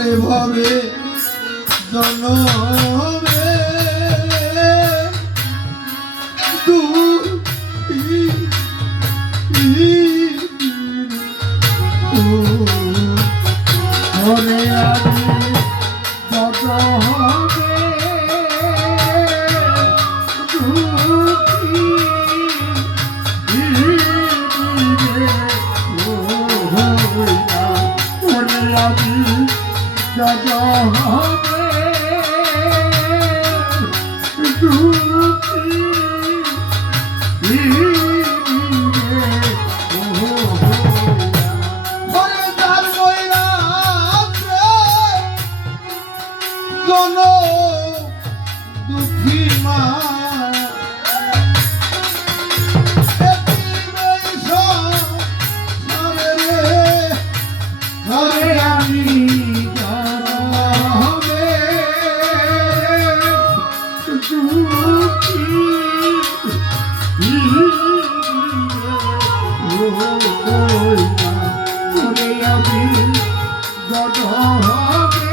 বারে ভবে জনমে ওরে আমি যত হবে দুঃখী ওরে আমি যত হবে দুঃখী দুঃখী মা আমি যত হবে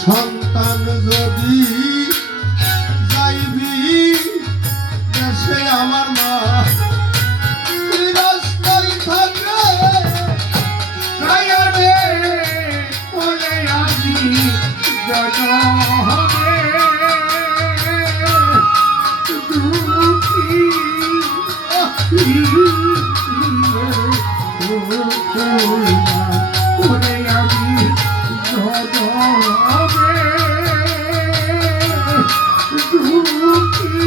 সন্তান যদি যাইবি দেশে আমার মা রাস্তায় থাকবে বলে আমি যত হবে দুঃখী ওরে আমি যত হবে দুঃখী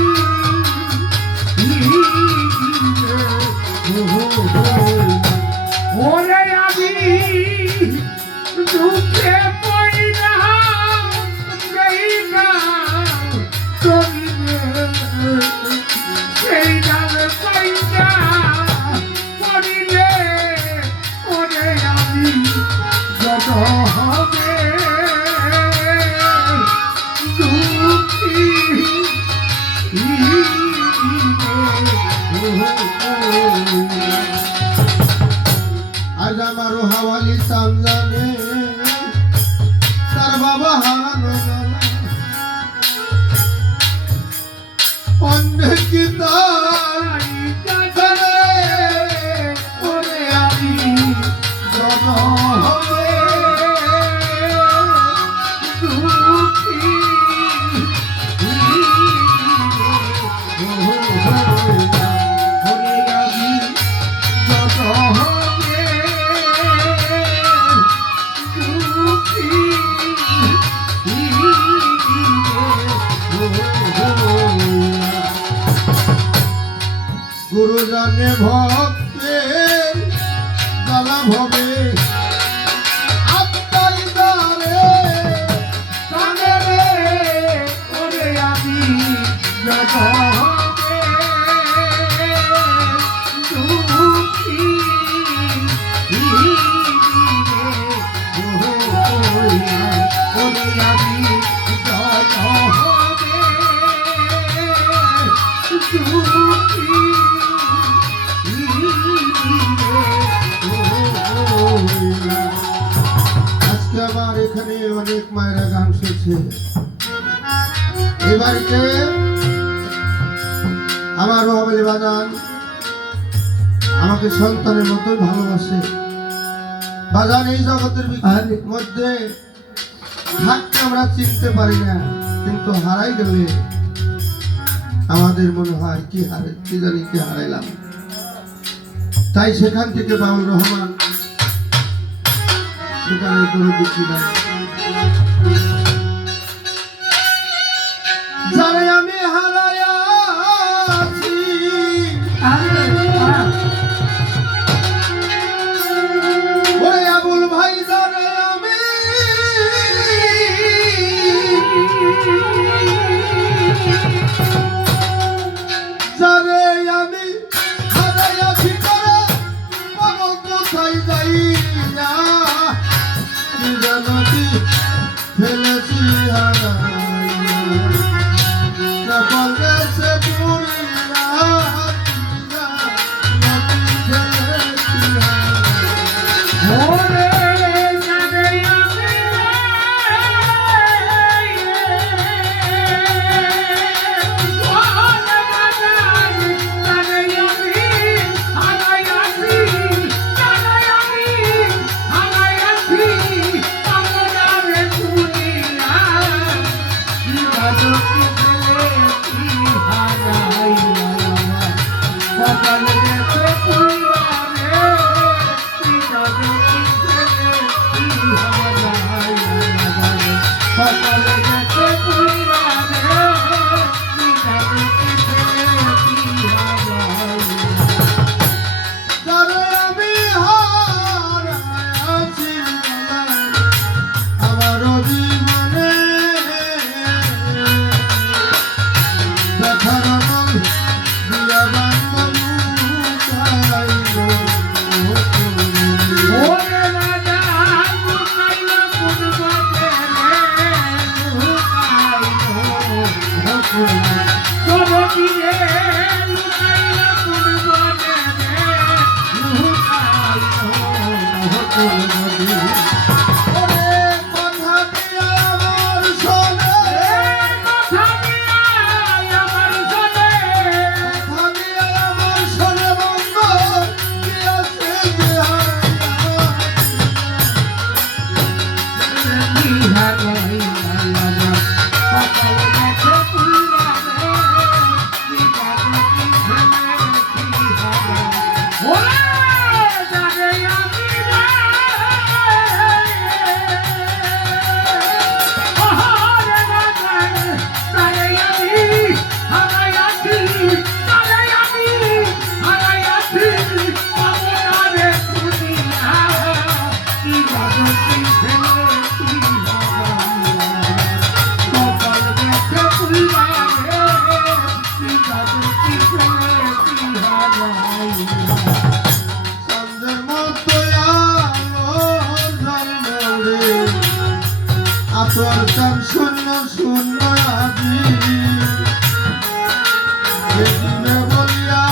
ওরে আমি দুঃখে পড়ি না সেই নাম পাইনা পড়িলে ওরে আমি যত হবে দুঃখী আজ আমার হাওয়ালি সামজানে তার বাবা হারানো জানা অনেক কি তাই জানে ওরে আমি যত হবে দুঃখী ওরে আমি যত হবে দুঃখী গুরু জানে ভক্তের জ্বালা ভবে আত্মাই দ্বারে কানে রে ওরে আমি যত হবে দুঃখী ওরে আমি যত হবে দুঃখী আজকে আমার এখানে অনেক মায়েরা গান শুনছে এই বাড়িতে আমার রহমানি বাজান আমাকে সন্তানের মতোই ভালোবাসে বাজান এই জগতের মধ্যে থাকতে আমরা চিনতে পারি না কিন্তু হারাই গেলে আমাদের মনে হয় কি জানি কি হারাইলাম তাই সেখান থেকে বাউল রহমান সেখানে দরদি ছিলাম যারে আমি হারাইয়াছি ওরে আবুল ভাই যারে আমি যারে আমি হারাইয়াছি করে কোথায় যাই না কি জানো সকাল গেছে পুইরা রে পিতা দুটি ছেলে কি হারাই লাগারে সকাল গেছে পুইরা রে পিতা দুটি ছেলে কি হারাই যারে আমি হারাইয়াছি আমার জীবনে ব্যথার নাম দিয়া বান্ধব ওরে রাজা লুকাইলা কোন বাটে রে লুকাইলো তোর দিনে লুকাইলা কোন বাটে রে লুকাইলো কোন বাটে ওরে কথা দিয়া আমার শোনে কথা দিয়া আমার শোনে কথা দিয়া আমার শোনে বন্ধ কি আছে যে চন্দ্রের মতো আলোর জন্মরে আপনার চান শূন্য শূন্য আজি সেদিনে বলিয়া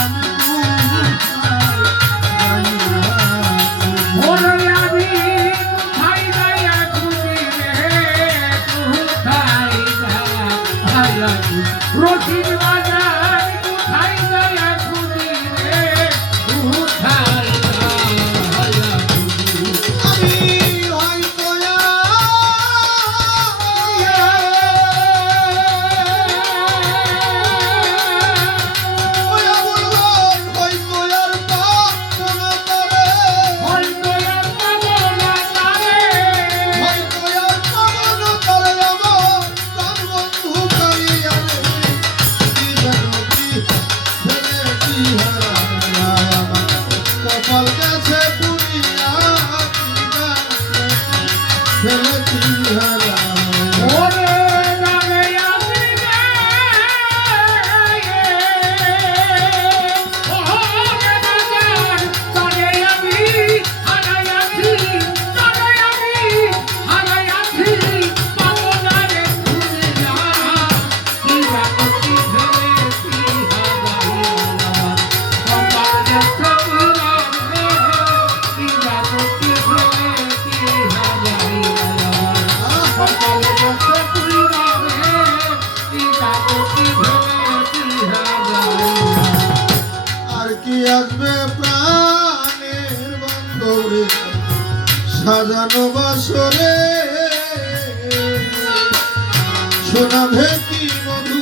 আমি রশিদ বাজার কোথায় যায় খুঁজি রে কোথায় যায় খুঁজি আমি হয়তো কপাল গেছে পুরিয়া ফেলেছি হারা ওরে নামে আমি রে ওরে বাজার তারে আমি হারাইয়াছি তারে আমি হারাইয়াছি পাবো না রে খুঁজিয়া কি রাখছি ফেলেছি হারাইয়া কপাল গেছে পুরা রে কি রাখছি ফেলেছি হারাইয়া সকাল গেছে পুইরা রে পিতা দুটি ফেলেছি হারাইয়া আর কি আসবে প্রাণের বন্ধরে সাজানো বাসরে শোনাবে কি মধু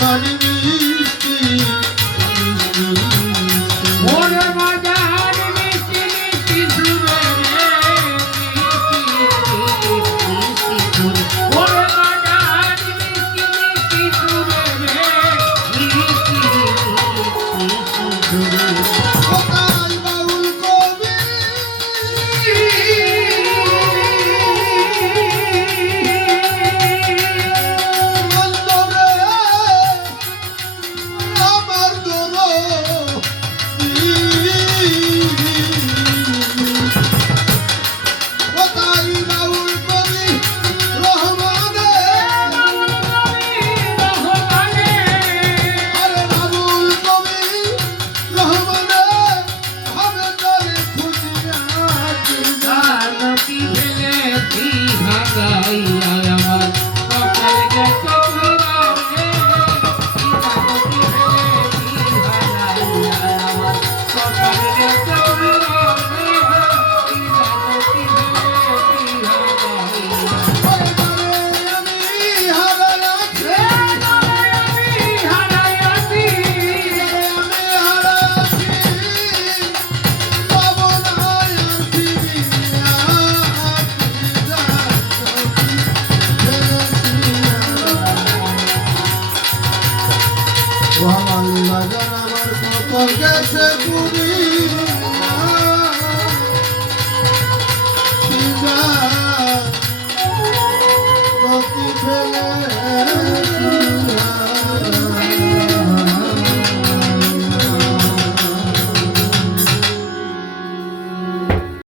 বাণী মিষ্টি মিষ্টি ওরে বাজার মিষ্টি মিষ্টি সুরে রে মিষ্টি সুরে ওরে বাজার মিষ্টি মিষ্টি সুরে রে মিষ্টি সুরে কোথায় বাউল কবি বন্ধরে আমার দোলো কোথায় বাউল কবি রহমানে আরে বাউল কবি রহমানে হবে তারে খুঁজিয়া আমি পর গেছে পুরী